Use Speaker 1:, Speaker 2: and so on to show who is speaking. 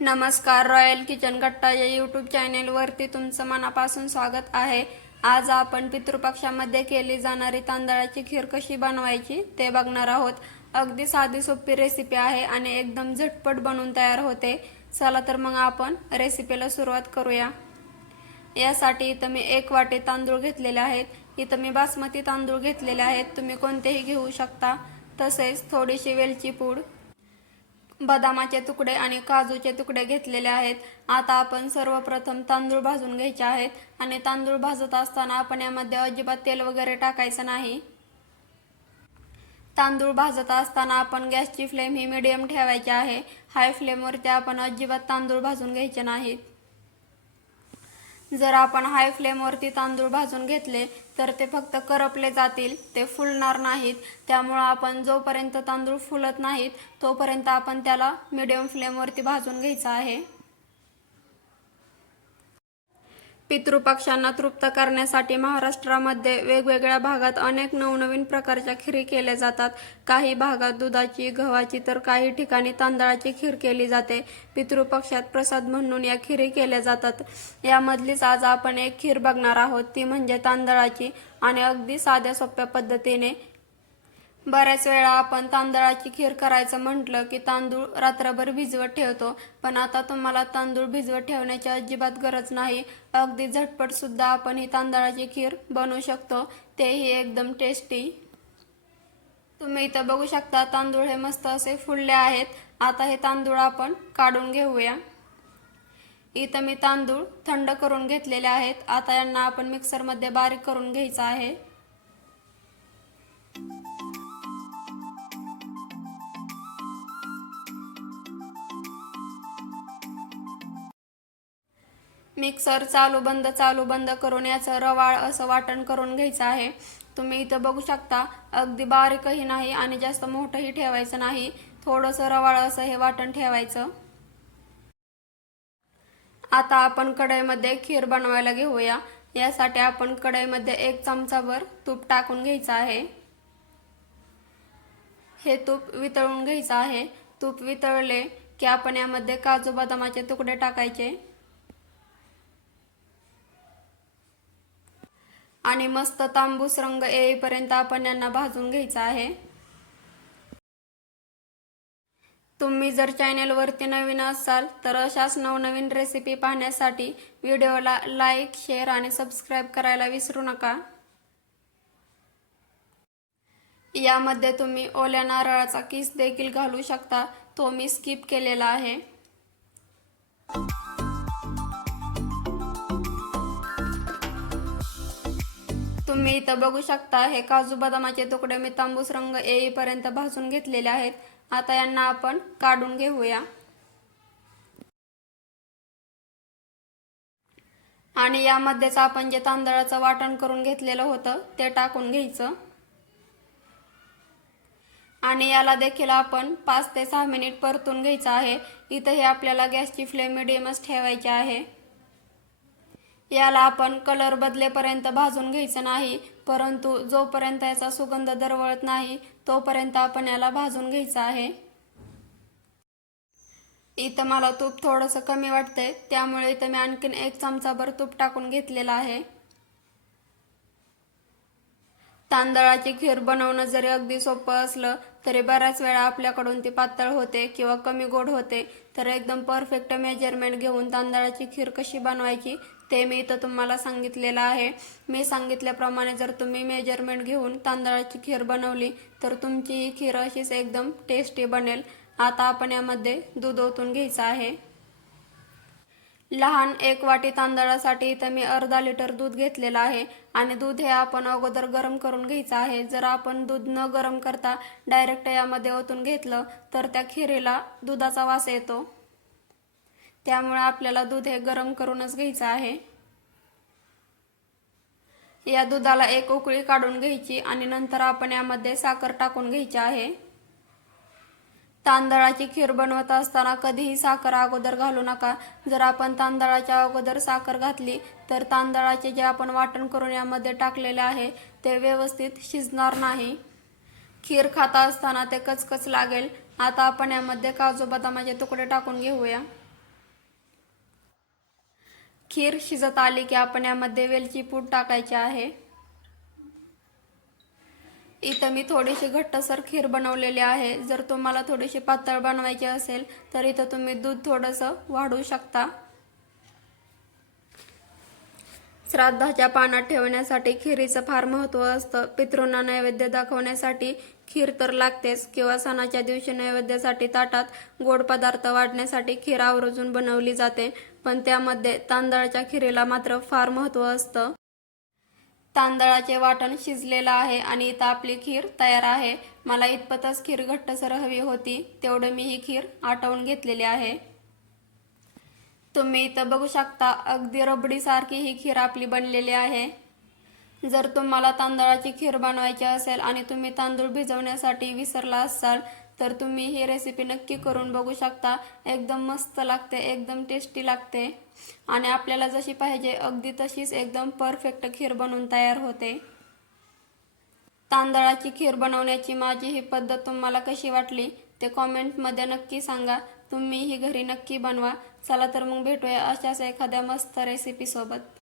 Speaker 1: नमस्कार royal kitchen Gatta या YouTube चॅनेलवरती तुमचं मनापासून स्वागत आहे. आज आपण पितृपक्षामध्ये केली जाणारी तांदळाची खीर कशी बनवायची ते बघणार आहोत. अगदी साधी सोपी रेसिपी आहे आणि एकदम झटपट बनवून तयार होते. चला तर मग आपण रेसिपीला सुरुवात करूया. यासाठी इथं मी एक वाटी तांदूळ घेतलेले आहेत. इथं मी बासमती तांदूळ घेतलेले आहेत. तुम्ही कोणतेही घेऊ शकता. तसेच थोडीशी वेलची पूड बदामाचे तुकडे आणि काजूचे तुकडे घेतलेले आहेत. आता आपण सर्वप्रथम तांदूळ भाजून घ्यायचे आहेत. आणि तांदूळ भाजत असताना आपण यामध्ये अजिबात तेल वगैरे टाकायचं नाही. तांदूळ भाजत असताना आपण गॅसची फ्लेम ही मिडियम ठेवायची आहे. हाय फ्लेमवरती आपण अजिबात तांदूळ भाजून घ्यायचे नाहीत. जर आपण हाय फ्लेमवरती तांदूळ भाजून घेतले तर ते फक्त करपले जातील ते फुलणार नाहीत. त्यामुळं आपण जोपर्यंत तांदूळ फुलत नाहीत तोपर्यंत आपण त्याला मिडियम फ्लेमवरती भाजून घ्यायचं आहे. पितृपक्षांना तृप्त करण्यासाठी महाराष्ट्रामध्ये वेगवेगळ्या भागात अनेक नवनवीन प्रकारच्या खिरी केल्या जातात. काही भागात दुधाची गव्हाची तर काही ठिकाणी तांदळाची खीर केली जाते. पितृपक्षात प्रसाद म्हणून या खिरी केल्या जातात. यामधलीच आज आपण एक खीर बघणार आहोत. ती म्हणजे तांदळाची आणि अगदी साध्या सोप्या पद्धतीने बऱ्याच वेळा आपण तांदळाची खीर करायचं म्हटलं की तांदूळ रात्रभर भिजवत ठेवतो. पण आता तुम्हाला तांदूळ भिजवत ठेवण्याची अजिबात गरज नाही. अगदी झटपट सुद्धा आपण ही तांदळाची खीर बनवू शकतो. तेही एकदम टेस्टी तुम्ही इथं बघू शकता तांदूळ हे मस्त असे फुलले आहेत. आता हे तांदूळ आपण काढून घेऊया. इथं मी तांदूळ थंड करून घेतलेले आहेत. आता यांना आपण मिक्सरमध्ये बारीक करून घ्यायचं आहे. मिक्सर चालू बंद चालू बंद करून याचं रवाळ असं वाटण करून घ्यायचं आहे. तुम्ही इथं बघू शकता अगदी बारीकही नाही आणि जास्त मोठंही ठेवायचं नाही. थोडंसं रवाळ असं हे वाटण ठेवायचं. आता आपण कढईमध्ये खीर बनवायला घेऊया. यासाठी आपण कढईमध्ये एक चमचाभर तूप टाकून घ्यायचं आहे. हे तूप वितळून घ्यायचं आहे. तूप वितळले की आपण यामध्ये काजू बदामाचे तुकडे टाकायचे. आणि मस्त तांबूस रंग येईपर्यंत आपण यांना भाजून घ्यायचा आहे. तुम्ही जर चॅनेलवरती नवीन असाल तर अशाच नवनवीन रेसिपी पाहण्यासाठी व्हिडिओला लाईक शेअर आणि सबस्क्राईब करायला विसरू नका. यामध्ये तुम्ही ओल्या नारळाचा किस देखील घालू शकता तो मी स्किप केलेला आहे. तुम्ही इथं बघू शकता हे काजू बदामाचे तुकडे मी तांबूस रंग येईपर्यंत भाजून घेतलेले आहेत. आता यांना आपण काढून घेऊया. आणि यामध्येच आपण जे तांदळाचं वाटण करून घेतलेलं होतं ते टाकून घ्यायचं. आणि याला देखील आपण पाच ते सहा मिनिट परतून घ्यायचं आहे. इथं हे आपल्याला गॅसची फ्लेम मिडियमच ठेवायची आहे. याला आपण कलर बदलेपर्यंत भाजून घ्यायचं नाही परंतु जोपर्यंत याचा सुगंध दरवळत नाही तोपर्यंत आपण याला भाजून घ्यायचं आहे. इथं मला तूप थोडंसं कमी वाटतंय त्यामुळे इथं मी आणखीन एक चमचाभर तूप टाकून घेतलेलं आहे. तांदळाची खीर बनवणं जरी अगदी सोपं असलं तरी बऱ्याच वेळा आपल्याकडून ती पातळ होते किंवा कमी गोड होते. तर एकदम परफेक्ट मेजरमेंट घेऊन तांदळाची खीर कशी बनवायची ते मी इथं तुम्हाला सांगितलेलं आहे. मी सांगितल्याप्रमाणे जर तुम्ही मेजरमेंट घेऊन तांदळाची खीर बनवली तर तुमची ही खीर अशीच एकदम टेस्टी बनेल. आता आपण यामध्ये दूध ओतून घ्यायचं आहे. लहान एक वाटी तांदळासाठी इथं मी अर्धा लिटर दूध घेतलेलं आहे. आणि दूध हे आपण अगोदर गरम करून घ्यायचं आहे. जर आपण दूध न गरम करता डायरेक्ट यामध्ये ओतून घेतलं तर त्या खिरीला दुधाचा वास येतो. त्यामुळे आपल्याला दूध हे गरम करूनच घ्यायचं आहे. या दुधाला एक उकळी काढून घ्यायची आणि नंतर आपण यामध्ये साखर टाकून घ्यायची आहे. तांदळाची खीर बनवत असताना कधीही साखर अगोदर घालू नका. जर आपण तांदळाच्या अगोदर साखर घातली तर तांदळाचे जे आपण वाटण करून यामध्ये टाकलेले आहे ते व्यवस्थित शिजणार नाही. खीर खाता असताना ते कचकच लागेल. आता आपण यामध्ये काजू बदामाचे तुकडे टाकून घेऊया. खीर शिजत आली की आपण यामध्ये वेलची पूड टाकायची आहे. इथं मी थोडीशी घट्टसर खीर बनवलेली आहे. जर तुम्हाला थोडीशी पातळ बनवायची असेल तर इथं तुम्ही दूध थोडंसं वाढवू शकता. श्राद्धाच्या पानात ठेवण्यासाठी खिरीचं फार महत्त्व असतं. पितृंना नैवेद्य दाखवण्यासाठी खीर तर लागतेच किंवा सणाच्या दिवशी नैवेद्यासाठी ताटात गोड पदार्थ वाढण्यासाठी खीर आवर्जून बनवली जाते. पण त्यामध्ये तांदळाच्या खिरेला मात्र फार महत्त्व असतं. तांदळाचे वाटण शिजलेलं आहे आणि इथं आपली खीर तयार आहे. मला इतपतच खीर घट्टसर हवी होती तेवढं मी ही खीर आटवून घेतलेली आहे. तुम्ही इथं बघू शकता अगदी रबडीसारखी ही खीर आपली बनलेली आहे. जर तुम्हाला तांदळाची खीर बनवायची असेल आणि तुम्ही तांदूळ भिजवण्यासाठी विसरला असाल तर तुम्ही ही रेसिपी नक्की करून बघू शकता. एकदम मस्त लागते एकदम टेस्टी लागते. आणि आपल्याला जशी पाहिजे अगदी तशीच एकदम परफेक्ट खीर बनवून तयार होते. तांदळाची खीर बनवण्याची माझी ही पद्धत तुम्हाला कशी वाटली ते कॉमेंटमध्ये नक्की सांगा. तुम्ही ही घरी नक्की बनवा. चला तर मग भेटूया अशाच एखाद्या मस्त रेसिपीसोबत